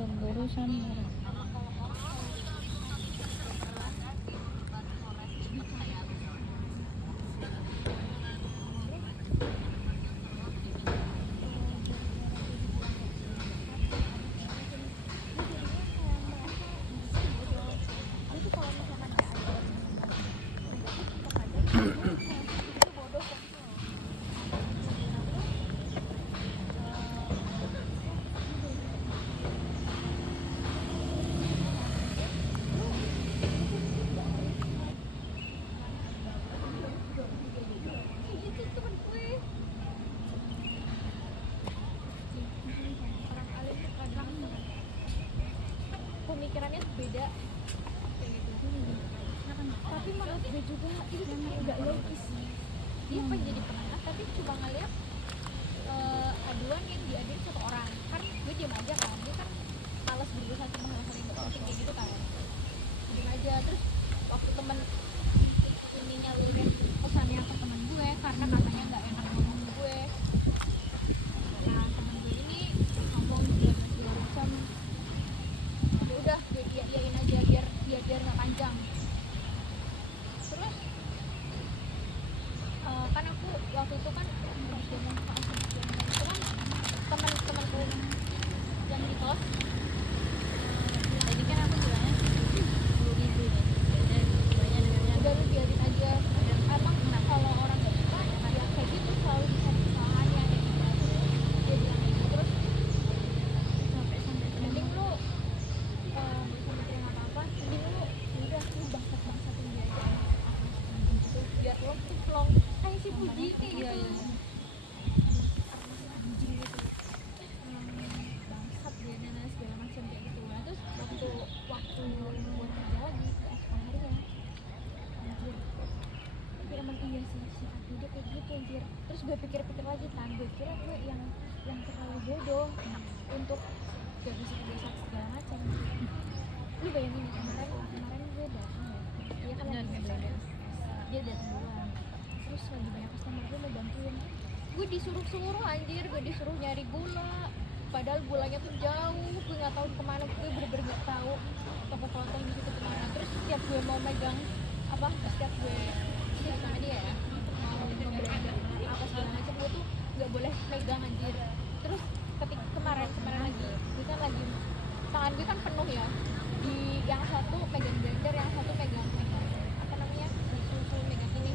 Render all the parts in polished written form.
Urusan pemikirannya beda kayak gitu. Tapi menurut gue juga itu tuh nggak logis. Dia pengen jadi penengah tapi cuma ngeliat aduan yang diaduin satu orang. Kan gue diam aja kan, dia kan malas berurusan sama hal-hal yang gak penting kayak gitu kan, diam aja. Terus waktu temen ini nyalurin pesannya ke temen gue karena katanya nggak enak ngomong gue, nah temen gue ini ngomong segala macam, ya udah gue iyain aja biar nggak panjang. Terus kan aku waktu itu kan itu kan teman-temanku yang di kos, tadi kan aku bilangnya 10.000 udah lu biarin aja. Emang kalau orang nggak suka ya kayak gitu selalu bisa kesalahannya kayak gitu. Dia bilang kayak gitu. Terus mending lu nggak usah mikirin apa-apa, mending lu udah lu bangsat-bangsatin dia aja gitu, biar lo tuh plong kayak si Puji kayak gitu. Anjing gitu, bangsat dia dan segala macam kayak gitu. Nah terus waktu buat kerja lagi keesokan harinya, anjir, tapi emang iya sih sifat dia kayak gitu anjir. Terus gue pikir-pikir lagi kan, gue kira gue yang terlalu bodoh untuk gak bisa kebiasaan segala macam. Lu bayangin ya, kemarin gue datang ya, dia kan lagi ngeberes, dia datang duluan, terus lagi banyak customer, gue mau bantuin, gue disuruh anjir, gue disuruh nyari gula, padahal gulanya tuh jauh, gue nggak tahu kemana, gue bener-bener nggak tahu toko kelontong di situ kemana. Terus setiap gue mau megang setiap gue sit sama dia ya, mau ngeblender apa segala macam, gue tuh nggak boleh megang anjir. Terus ketika kemarin lagi, gue kan lagi tangan gue kan penuh ya, di yang satu megang blender, yang satu megang apa namanya, susu, megang ini,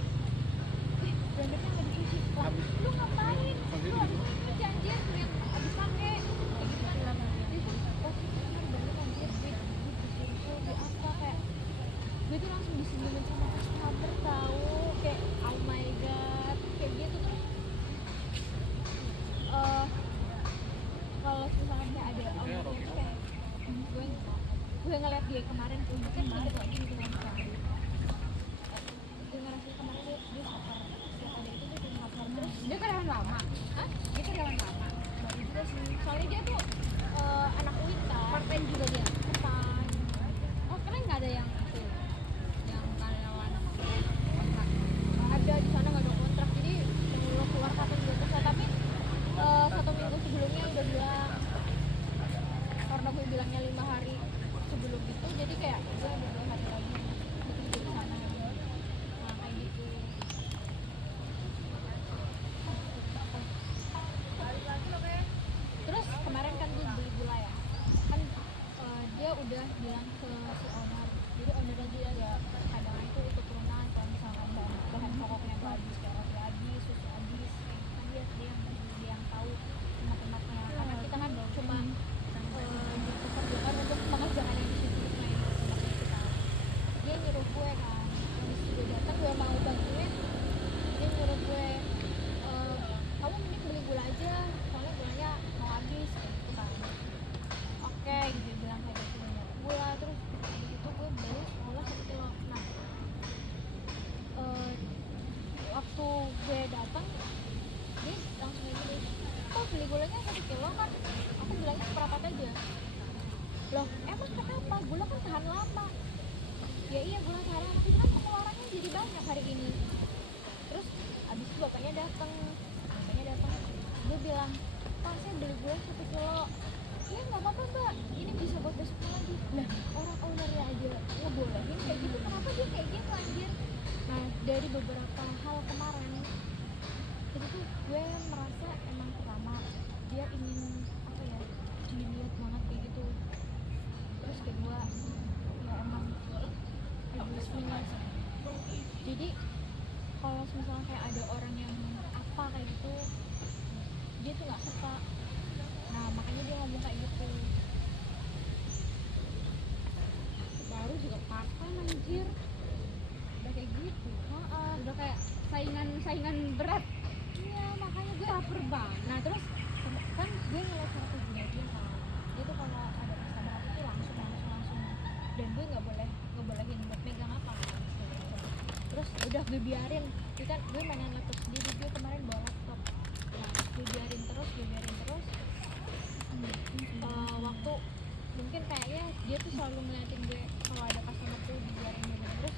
blendernya nggak dicuci. Lah lu ngapain, lu habis cuci anjir, yang habis pakai kayak gitu kan. Dia tuh posisi bener anjir, disuruh di apa, kayak gue tuh langsung disenyumin sama customer tahu, kayak oh my god kayak gitu. Terus kalau misalnya ada orang itu kayak gue ngeliat dia kemarin tuh, kan sedikit lagi gitu kan, gue ngerasa kemarin dia sabar, setiap ada itu dia sabar. Terus dia karyawan lama, dia karyawan lama baru juga sih, soalnya dia tuh anak UITA, part-time juga dia, part-time. Oh kalian nggak ada yang itu, yang karyawan kontrak? Ada di sana nggak ada kontrak, jadi mau keluar kapan juga terserah. Tapi 1 minggu sebelumnya udah bilang, karena gue bilangnya 5 hari sebelum itu, jadi kayak gue ada 2 hari lagi bekerja di sana, nah kayak gitu. Terus kemarin kan gue beli gula ya kan, dia udah bilang ke si owner, jadi ownernya dia ya kadang itu ikut turunan kalau misalkan bahan pokoknya tuh habis, kayak roti habis, susu habis, kan dia yang tahu tempat-tempatnya, karena kita kan cuma dipekerjakan untuk pengerjaan yang di situ main tempatnya kita. Dia nyuruh gue kan, habis gue datang, gue mau bantuin, dia nyuruh gue kamu mending beli gula aja, soalnya gulanya mau habis gitu kan. Oke, dia bilang kayak gitu, banyak gula. Terus di situ gue beli gula 1 kilo. Nah waktu gue datang dia langsung gini, kok beli gulanya 1 kilo kan, aku bilangnya seperempat aja. Loh emang kenapa, gula kan tahan lama. Ya iya gula tahan lama, tapi kan pengeluarannya jadi banyak hari ini. Terus abis itu bapaknya datang, gue bilang, Pak saya beli gula 1 kilo, ya nggak apa-apa mbak, ini bisa buat besok lagi. Nah orang ownernya aja ngebolehin kayak gitu, kenapa dia kayak gitu anjir. Nah dari beberapa hal kemarin jadi tuh gue merasa emang pertama dia ingin apa ya, dilihat banget kayak gitu. Terus kedua ya emang egoisme sih. Jadi kalau misalnya kayak ada orang yang apa kayak gitu, dia tuh nggak suka. Nah makanya dia ngomong kayak gitu. Baru juga papan anjir. Udah kayak gitu. Udah kayak saingan berat. Iya makanya gue Caper banget. nah terus kan gue ngeliat satu video dia kan, dia tuh kalau ada customer apa tuh langsung dan gue nggak bolehin buat megang apa kan segala macam. Terus udah gue biarin, dia kan gue mainin laptop sendiri, gue kemarin bawa laptop. Nah gue biarin terus waktu mungkin kayaknya dia tuh selalu ngeliatin gue kalau ada customer tuh dibiarin terus,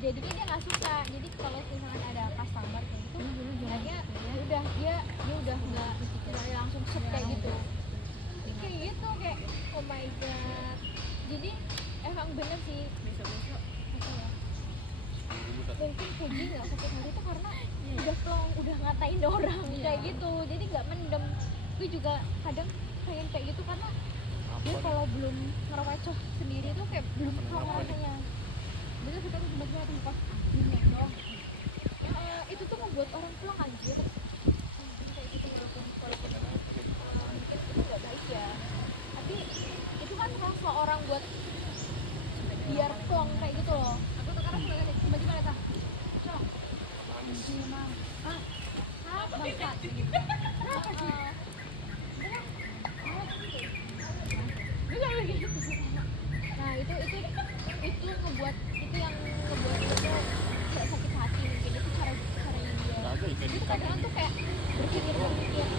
jadinya dia nggak suka. Jadi kalau misalkan ada customer kayak gitu akhirnya ya udah dia udah nggak langsung set kayak gitu kayak oh my god. Jadi emang bener sih besok apa ya, mungkin Puji nggak sakit hati itu karena udah plong, udah ngatain orang kayak gitu, jadi nggak mendem. Gue juga kadang pengen kayak gitu karena dia kalau belum ngerocoh sendiri tuh kayak belum plong rasanya. Jadi kita tuh tiba-tiba tempat ini dong. Itu tuh membuat orang plong anjir. Kayak gitu walaupun mungkin itu nggak baik ya, tapi itu kan rasa orang buat biar plong kayak gitu loh. Aku sekarang tiba-tiba lihat cok. Ini mah. Bangsat. Kenapa sih? Bilang lagi. Nah itu ngebuat itu yang ngebuat dia tuh kayak sakit hati, mungkin itu caranya dia. Jadi kadang tuh kayak berpikir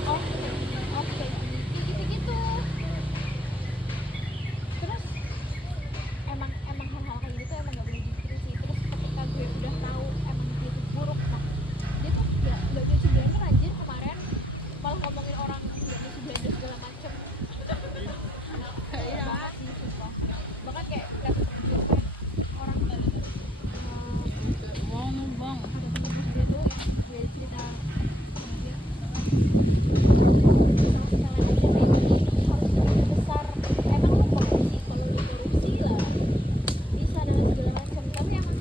oh kayak gini gitu. Terus emang hal-hal kayak gitu emang nggak boleh dipikirin sih. Terus ketika gue udah tahu emang dia tuh buruk, nah dia tuh nggak nyuci blender anjir kemarin, malah ngomongin orang nggak nyuci blender segala macem. Iya. Banget sih sumpah. Bahkan kayak video kan orang Bong. ada temen dia tuh yang dia cerita sama dia kalau sekalian aja kayak gini harus lebih besar. Emang lu korupsi, kalau lu korupsi lah bisa dan segala macam, tapi emang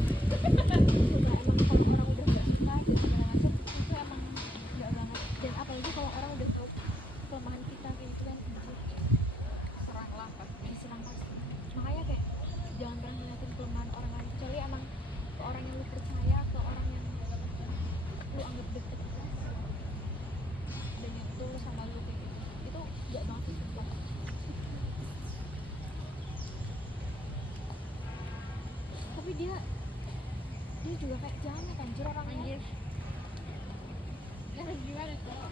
kalau orang udah gak suka dan segala macam itu emang gak banget. Dan apalagi kalau orang udah tahu kelemahan kita kayak gitu kan, Seranglah pasti. diserang pasti. Makanya kayak jangan pernah ngeliatin kelemahan orang lain, kecuali emang ke orang yang lu percaya, ke orang yang lu anggap deket dan yang tulus sama lu kayak gitu. Itu gak banget sih sumpah. Tapi dia juga kayak jamet anjir orangnya. Ya gimana cok?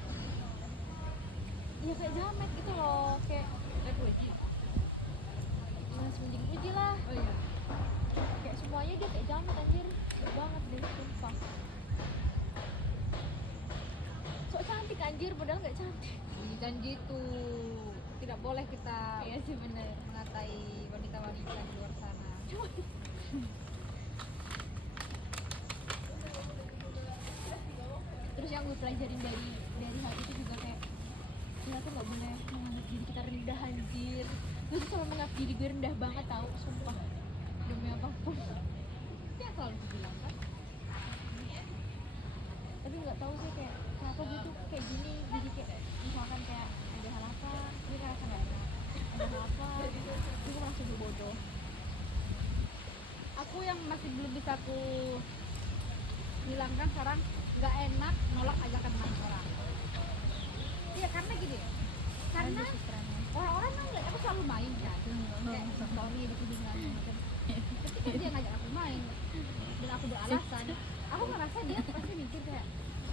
Iya kayak jamet gitu loh, kayak Puji. mas mending Puji lah. Oh iya. Kayak semuanya dia kayak jamet anjir, gak banget deh sumpah. Sok cantik anjir padahal gak cantik. Dan gitu. Tidak boleh kita Iya sih bener. mengatai wanita-wanita di luar sana. Terus yang gue pelajarin dari hal itu juga kayak kita tuh gak boleh menganggap diri kita rendah anjir. Gue tuh selalu menganggap diri gue rendah banget tau, sumpah, demi apapun. Itu yang selalu dibilang kan. Tapi nggak tahu sih kayak kenapa gue tuh kayak gini. Jadi kayak misalkan kayak ada hal apa gue ngerasa gak enak, ada hal apa gue merasa gue bodoh. Aku yang masih belum bisa aku hilangkan sekarang, nggak enak nolak ajakan main orang. Iya karena gini, karena orang-orang kan ngeliat aku selalu main kan, kayak story di tudingan macam. Ketika dia ngajak aku main dan aku beralasan, aku ngerasa dia pasti mikir kayak,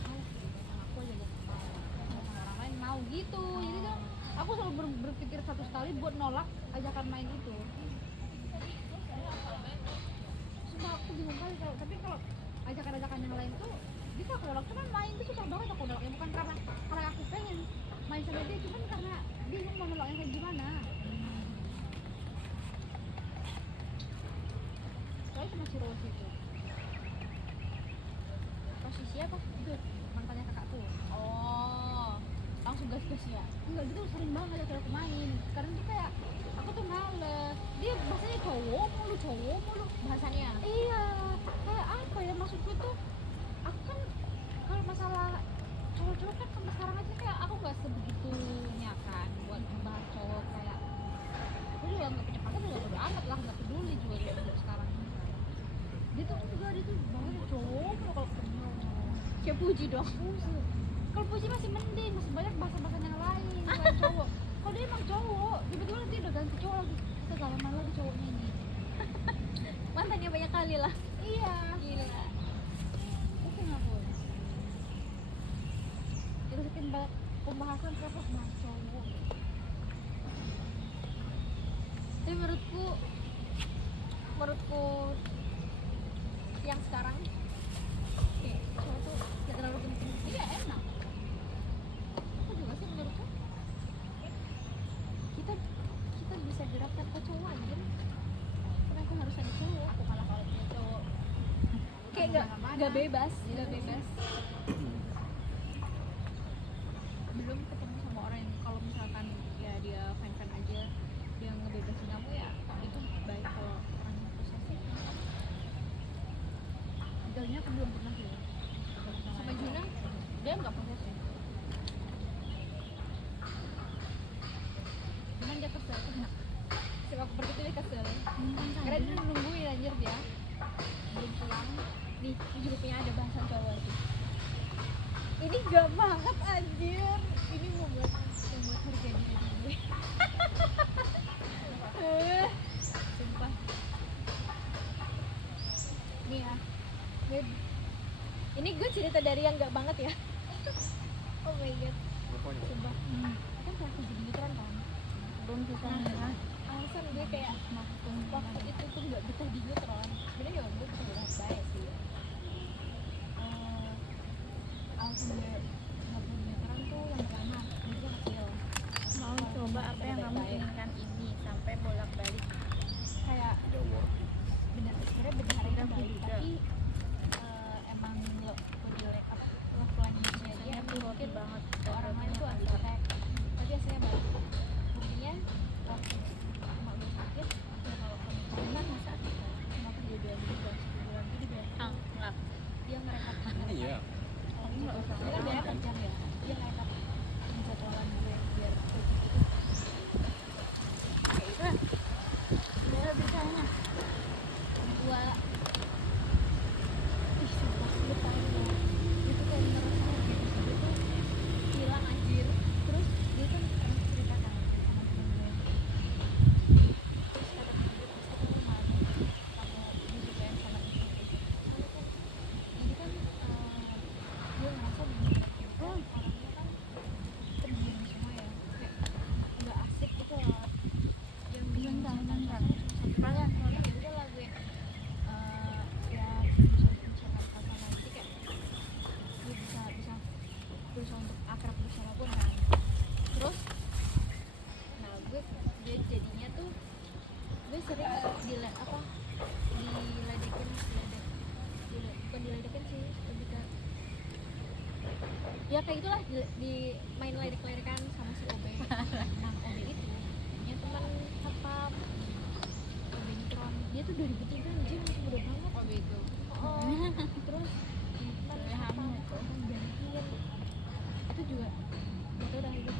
oh sama aku aja gitu mau, sama orang lain mau gitu. Jadi tuh aku selalu berpikir satu kali buat nolak ajakan main itu. Sumpah aku bingung kali kalau, tapi kalau ajakan-ajakan yang lain tuh bisa aku nolak, cuman main tuh susah banget aku nolaknya, bukan karena aku pengen main sama dia, cuman karena bingung mau nolaknya kayak gimana. Rose itu. Posisi apa? Itu mantannya kakakku. Oh, langsung gas-gas ya. Enggak gitu, sering banget ngajak aku main. Karena tuh kayak aku tuh males. Dia bahasanya cowok mulu. Bahasannya. Iya, kayak apa ya maksudku tuh, aku kan kalau masalah cowok-cowok kan sampai sekarang aja kayak aku nggak sebegitunya kan buat membahas cowok kayak aku juga nggak punya pacar juga bodo amat lah, nggak peduli juga dia untuk sekarang ini kan. Dia tuh enggak, dia tuh banget cowok kalau ketemu. Kayak Puji dong. Buset. Kalau Puji masih mending, masih banyak bahasa-bahasa yang lain selain cowok. Kalau dia emang cowok, tiba-tiba nanti udah ganti cowok lagi, kita salaman lagi cowoknya ini. Mantannya banyak kali lah. Iya. Gila. Pusing aku. Itu sekian banyak pembahasan kenapa sama cowok. Tapi menurutku yang sekarang kayak cowok tuh gak terlalu penting. Iya enak. Aku juga sih menurutku. Kita bisa gerak tanpa cowok aja. Kenapa harus ada cowok? Aku malah kalau punya cowok Kayak gak bebas, gak bebas. Belum ketemu sama orang yang kalau misalkan ya dia fan aja, dia ngebebasin kamu ya itu baik. Kalau orang yang posesif Jauhnya aku belum pernah sih. sama Juna, Dia nggak posesif. Cuman dia kesel. sebab seperti itu dia kesel. Karena Karena dia nungguin anjir dia belum pulang. Nih, dia juga punya ada bahasan cowok tuh. Ini gak banget anjir. Ini membuat harga diri gue. Sumpah. Nih ya. Ini gue cerita dari yang gak banget ya. Oh my god. Sumpah. kan kelas 7 Nitron kan. Belum bisa. Alasan gue kayak waktu itu tuh gak betah di neutron. Sebenarnya ya gue bisa bilang baik sih. Alasan gue nggak punya Nitron tuh yang pertama, ini gue kecil. Mau coba apa yang kamu inginkan ini sampai bolak-balik. Kayak bener sebenarnya benar itu baik, juga. tapi emang lo jelek apa love language-nya dia mungkin banget ke orang lain tuh antek, tapi aslinya baik. Buktinya waktu emak gue sakit, ya kalau kamu kan masa kenapa dia bilang gitu bulan itu dia Enggak. dia ngerekap Iya. ini nggak usah dia kan biaya kerjaan ya, dia ngerekap jadwalan gue biar kayak gitu. Kayak itu lah. Udah beritanya. Dua ih sumpah gue tahu ya itu kayak ngerasa gitu dia tuh hilang anjir. Terus dia kan pernah cerita kan sama temen gue, terus kata temen gue pasti kamu malu kamu disukain sama itu soalnya kan jadi kan dia ngerasa bener gitu orangnya kan pendiam semua ya, kayak nggak asik gitu loh yang bilang soalnya ya udah lah gue ya misalkan pasangan nanti kayak gue bisa berusaha untuk akrab bersama pun kan. Terus nah gue jadinya tuh gue sering bukan diledekin sih, lebih ke ya kayak gitulah di main ledek-ledekan sama si OB. Nah OB itu punya teman satpam OB Nitron, dia tuh 2003 anjir masih muda banget OB itu. Terus teman satpam gantiin itu juga gak tau dah hidup.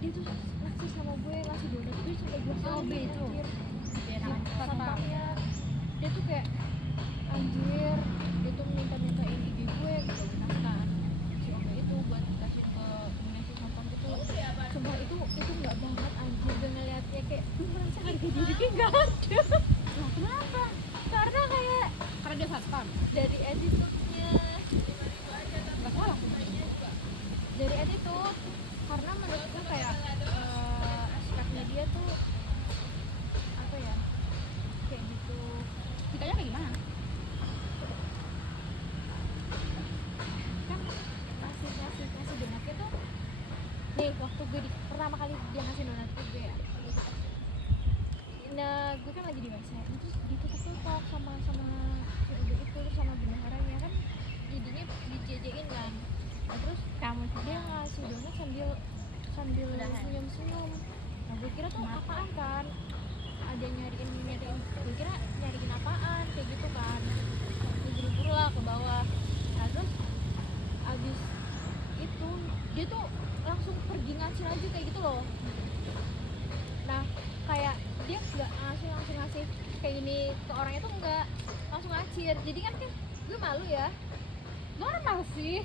Dia tuh naksir sama gue, ngasih donat gue sampai 2 kali OB itu? anjir. Dia Si namanya satpamnya dia tuh kayak anjir, dia tuh minta-mintain IG gue gitu kan si OB itu buat dikasih ke Indonesia Satpam gitu. Sumpah itu nggak banget anjir, gue ngeliatnya kayak gue merasa harga diri gue nggak ada. Nah kenapa? Karena dia satpam. Dari attitude-nya nggak salah sebenarnya. Dari attitude, karena menurut gue kayak sikapnya dia tuh apa ya, kayak gitu. Kitanya kayak gimana? Kan ngasih donatnya tuh nih waktu gue pertama kali dia ngasih donat ke gue ya, nah gue kan lagi di WC terus ditutup sama terus sama bendaharanya kan jadinya dijejekin kan. Nah, terus Kamu dia ngasih donat sambil sambil senyum-senyum. Nah gue kira tuh apaan kan, ada nyariin, gue kira nyariin apaan kayak gitu kan. Gue buru-buru lah ke bawah. Nah terus abis itu dia tuh langsung pergi ngacir aja kayak gitu loh. Nah kayak dia nggak langsung ngasih kayak gini ke orangnya tuh, nggak langsung ngacir. Jadi kan gue malu ya. normal sih,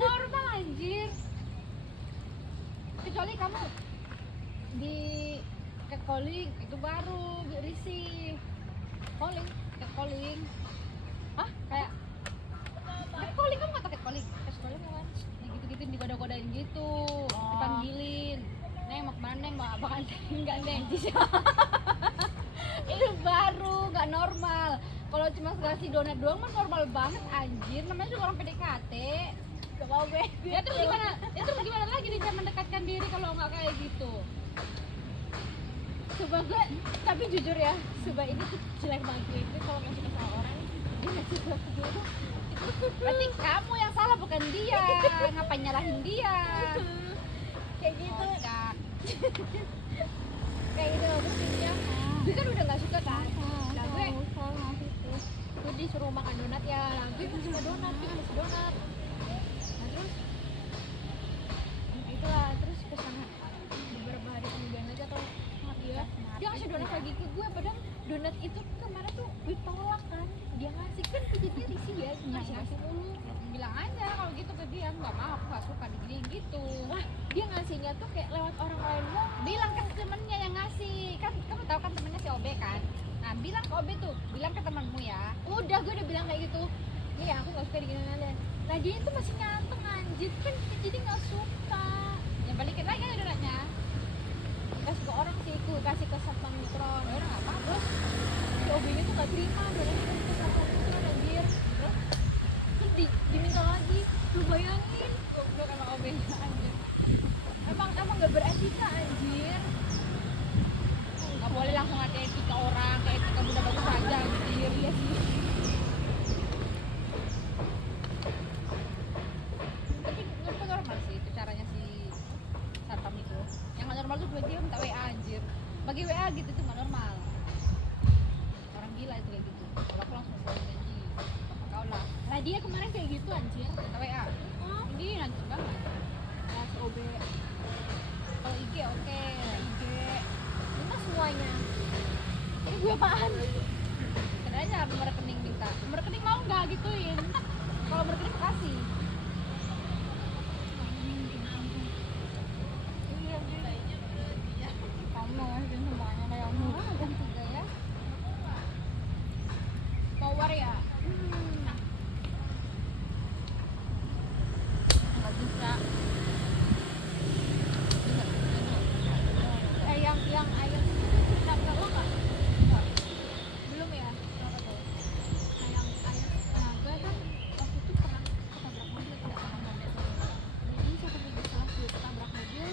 normal anjir. Kecuali kamu di catcalling itu baru risih. Catcalling ah kayak catcalling, kamu nggak tahu catcalling? Sekolah kan Digitu-gituin, digoda-godain gitu, dipanggilin, neng mau kemana neng, mau apa kan, enggak neng. Itu baru nggak normal. Kalau cuma kasih donat doang mah normal banget anjir, namanya juga orang PDKT. gak mau gue. Ya terus gimana lagi dia mendekatkan diri kalau nggak kayak gitu? Coba gue, tapi jujur ya, coba ini tuh jelek banget gue kalau nggak suka sama orang dia ngasih sesuatu dulu Berarti kamu yang salah bukan dia. Ngapain nyalahin dia? kayak gitu. Kocak. Kayak gitu terus dia gue kan udah nggak suka kan. Nah gue disuruh makan donat ya, nah, gue nggak suka donat, gue nggak suka donat. Nah terus itulah, terus kesana beberapa hari kemudian aja tuh dia ngasih donat lagi ke gue, padahal donat itu kemarin tuh gue tolak kan, dia ngasih kan jadinya risih ya, ngasih mulu. Bilang aja kalau gitu ke dia, nggak mau, aku nggak suka diginiin gitu. Wah dia ngasihnya tuh kayak lewat orang lain mau. Bilang ke temennya yang ngasih, kan kamu tahu kan temennya si Obe kan. Nah bilang ke Obe tuh, bilang ke temanmu ya. Udah gue udah bilang kayak gitu, nih aku nggak suka diginiin aja. Nah dia itu masih nyanteng anjir kan, jadi nggak suka. Ya balikin lagi aja donatnya. Kasih ke orang sih, gue kasih ke satpam mikron. Ya udah nggak apa-apa. Terus si OB nya tuh gak terima, donat itu ke satpam mikron anjir. Terus diminta lagi, lu bayangin Udah sama Obe anjir. emang gak beretika anjir. Nggak boleh langsung ada etika orang, kayak etika udah bagus aja anjir. Iya sih. Tapi menurutku normal sih itu caranya si satpam itu. Yang nggak normal tuh dia minta WA anjir. Bagi WA gitu tuh nggak normal. Orang gila itu kayak gitu. Kalau aku langsung buat janji sama kau lah. Nah dia kemarin kayak gitu anjir. Minta WA. Oh, Ini nanti banget. nah si OB Kalau IG oke. IG minta semuanya. Ini gue apaan? Kena aja nomor rekening minta. Nomor rekening mau nggak gituin? Kalau nomor rekening kasih. Kamu ngasih semuanya kayak kamu. Ada tiga ya. Mawar ya? Nggak bisa. Yang ayam itu pernah ke lo nggak? Belum ya? Nah yang ayam, nah gue kan waktu itu pernah ketabrak mobil, tidak pernah mobil. Jadi satu minggu setelah gue ketabrak mobil,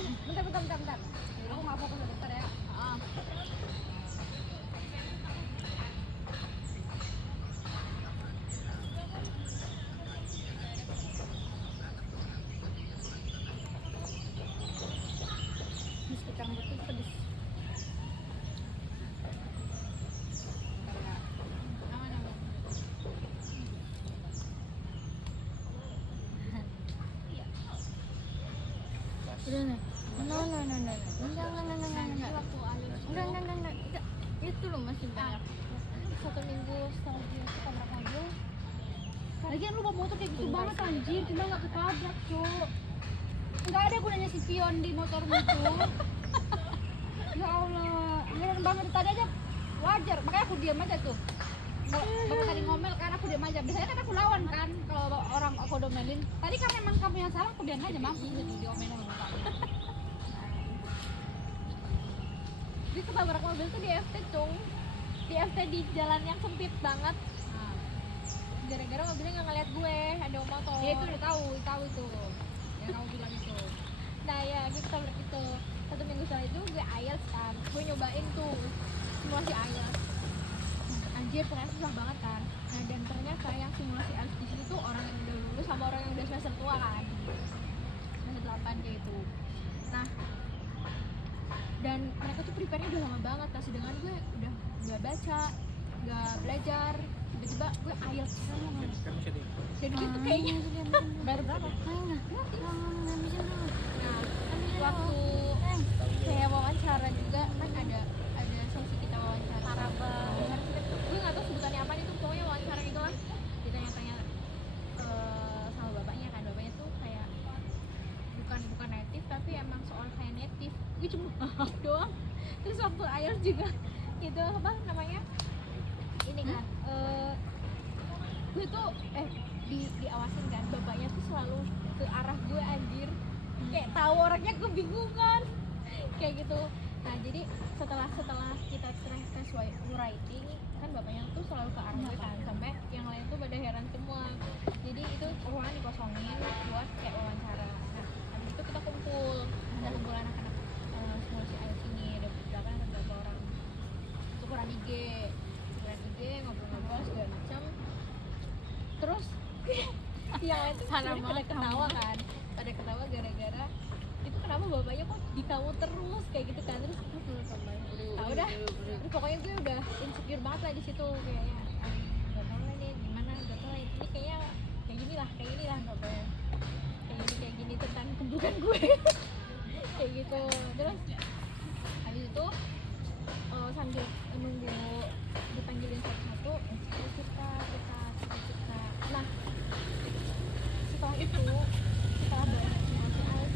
Bentar. Aku nggak fokus bentar ya. bis kecang betul pedes. Aman. Udah nih. Enggak. Waktu ayam Enggak. Itu loh masih banyak. satu minggu setelah dia ketabrak mobil, Lagian lu bawa motor kayak gitu banget anjir, cuma nggak ketabrak cuk. Nggak ada gunanya si pion di motormu tuh. Ya Allah, ngeren banget tadi aja wajar, makanya aku diam aja tuh. Bapak tadi ngomel kan aku diam aja. Biasanya kan aku lawan kan kalau orang aku domelin. Tadi karena emang kamu yang salah, aku diam aja mampu gitu diomelin sama bapaknya. dia ketabrak mobil tuh di FT cung, di FT di jalan yang sempit banget. Nah, Gara-gara mobilnya nggak ngeliat gue, ada motor. ya itu udah tahu itu. Yang kamu bilang itu. Nah ya, gue ketabrak itu. Satu minggu setelah itu gue IELTS kan, gue nyobain tuh simulasi IELTS. anjir pokoknya susah banget kan. Nah dan ternyata yang simulasi IELTS di sini tuh orang yang udah lulus sama orang yang udah semester tua kan, semester 8 kayak gitu. Nah dan mereka tuh prepare-nya udah lama banget. Nah sedangkan gue udah nggak baca, nggak belajar, tiba-tiba gue IELTS dan gue tuh kayaknya Bayar berapa? nah waktu kayak wawancara juga kan ada sesi kita wawancara gue nggak tahu sebutannya apa itu, pokoknya wawancara gitu lah, ditanya-tanya sama bapaknya kan. Bapaknya tuh kayak bukan native tapi emang soal kayak native, gue cuma paham doang. Terus waktu IELTS juga itu apa namanya ini kan gue tuh diawasin kan, bapaknya tuh selalu ke arah gue anjir, kayak tahu orangnya kebingungan kayak gitu. Nah jadi setelah kita tes writing kan bapaknya tuh selalu ke arah gue kan, sampai yang lain tuh pada heran semua. Jadi itu ruangan dikosongin buat kayak wawancara. Nah habis itu kita kumpul anak-anak simulasi IELTS ini, ada beberapa orang tukeran IG ngobrol-ngobrol segala macam. Terus yang lain tuh sebenarnya pada ketawa kan, pada ketawa gara-gara itu kenapa bapaknya kok di kamu terus kayak gitu kan. Terus udah terus pokoknya gue udah insecure banget lah di situ, kayaknya nggak tahu lah nih gimana, nggak tahu lah ini kayaknya kayak gini lah nggak tahu kayak gini tentang keburukan gue kayak gitu. Terus habis itu sambil nunggu dipanggilin satu-satu kita. Nah setelah itu